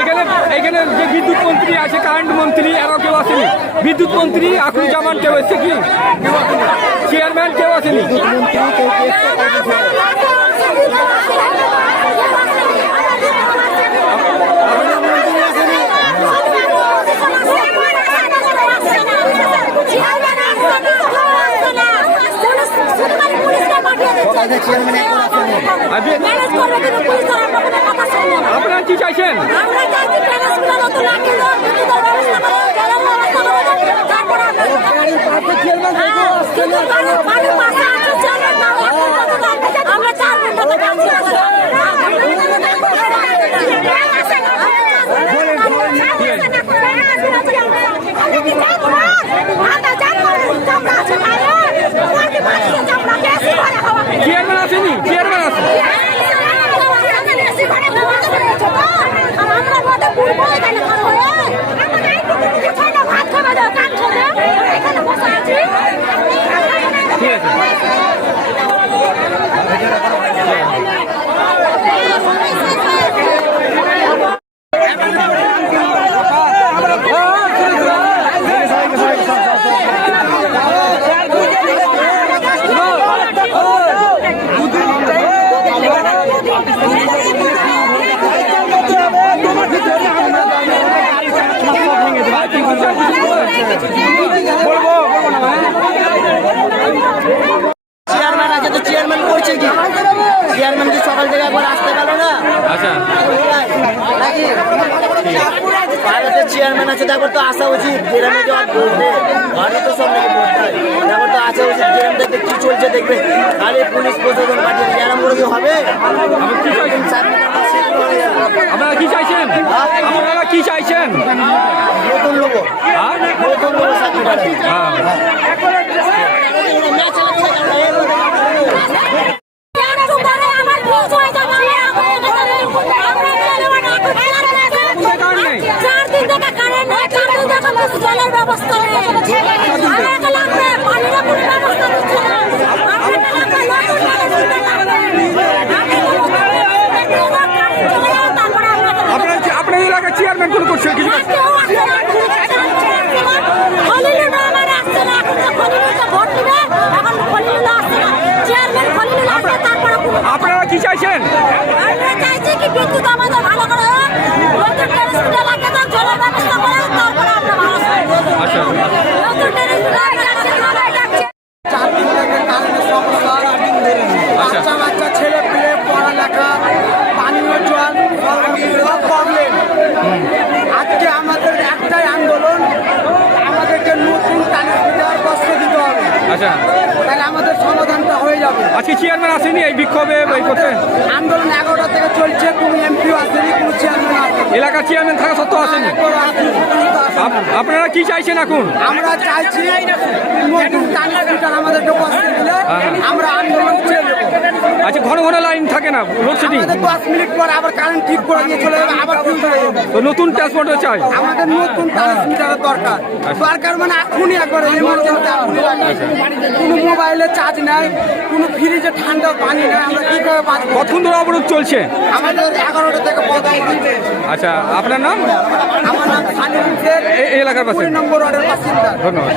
এখানে এখানে যে বিদ্যুৎ মন্ত্রী আছে কারেন্ট মন্ত্রী আরও কেউ আসেনি। বিদ্যুৎ মন্ত্রী আকুল জামান কেউ এসছে কি? চেয়ারম্যান কেউ আসেনি। আপনারা কি চাইছেন? আমরা চাইছি ট্রান্সফার নতুন লাঠি দাও বিদ্যুতের ব্যবস্থা করো জলের ব্যবস্থা করো তারপর আমরা হ্যাঁ, কিন্তু বাড়ির- বাড়ির পাশে আছে, জলের না হয়, আমরা চার ঘণ্টা থেকে আছি। চেয়ারম্যান আসেনি চেয়ারম্যান আসেনি আমরা মাথা পুরো এখানে খাওয়া হয় আমাদের একটু কিছু না ভাত খাওয়া দাও কান ছেড়ে এখানে বসে আছি ঠিক আছে বলব বলব না চেয়ারম্যান আছে তো চেয়ারম্যান করছে কি? চেয়ারম্যান কি সকাল থেকে একবার আসতে পারো না? আচ্ছা। ভারতের চেয়ারম্যান আছে তারপর তো আসা উচিত। গ্রামে যাওয়ার বলতে ঘরে তো সব নাকি বলতে হয় তারপর তো আসা উচিত। কি চলছে দেখবে। খালি পুলিশ প্রশাসন পাঠিয়ে করে কি হবে? আপনারা কি চাইছেন? আপনারা কি চাইছেন? নতুন জলের ব্যবস্থা নেই আমাকে লাগবে পানির কোনো ব্যবস্থা দিচ্ছে না আমাকে লাগবে নতুন management লাগবে। তারপরে আপনাকে আপনার আপনার এলাকার চেয়ারম্যান কোন করছে কিছু কাজ? কেউ আসছে না, খলিলুল্লাহ আমার আসছে না, এখন তো খলিলুল্লাহ ভোট দিবে, এখন খলিলুল্লাহ আসছে না। চেয়ারম্যান খলিলুল্লাহ আসবে, তারপরে কোনো আপনারা কি চাইছেন? আমরা চাইছি কি বিদ্যুৎ আমাদের ভালো করে হোক, নতুন ট্রান্সমিটার লাগিয়ে দাও, জলের ব্যবস্থা করে তারপরে আমরা ভালো আচ্ছা। নতুন ধরে বাচ্চা বাচ্চা ছেলে পেলে পড়ালেখা পানীয় জল প্রবলেম আজকে আমাদের একটাই আন্দোলন আমাদেরকে নতুন ট্রান্সমিটার বস্ত্র দিতে হবে। আচ্ছা। তাহলে আমাদের সমাধানটা হয়ে যাবে। আজকে চেয়ারম্যান আসেনি এই বিক্ষোভে এই করতে? আন্দোলন এগারোটা থেকে চলছে কোনো এমপিও আসেনি কোনো চেয়ারম্যান আসেনি। এলাকার চেয়ারম্যান থাকা সত্ত্বেও আসেনি? আপনারা কি চাইছেন এখন? আমরা চাইছি নতুন ট্রান্সমিটার আমাদেরকে আমরা আন্দোলন আচ্ছা ঘন ঘন লাইন থাকে না লোডশেডিং আমাদের দশ মিনিট পর আবার কারেন্ট ঠিক করে দিয়ে চলে যাবে আবার ফিউজ হয়ে যাবে। তো নতুন ট্রান্সপোর্টার চাই। আমাদের নতুন ট্রান্সমিটারের দরকার। দরকার মানে এখনই একবার এমার্জেন্সি এখনই লাগে কোনো মোবাইলে চার্জ নাই কোনো ফ্রিজে ঠান্ডা পানি নাই আমরা কি করে বাঁচবো? কতক্ষণ ধরে অবরোধ চলছে? আমাদের এগারোটা থেকে পদার্থ আচ্ছা আপনার নাম? আমার নাম খালিদ শেখ। এলাকার পাশে নম্বর ওয়ার্ডের বাসিন্দা। ধন্যবাদ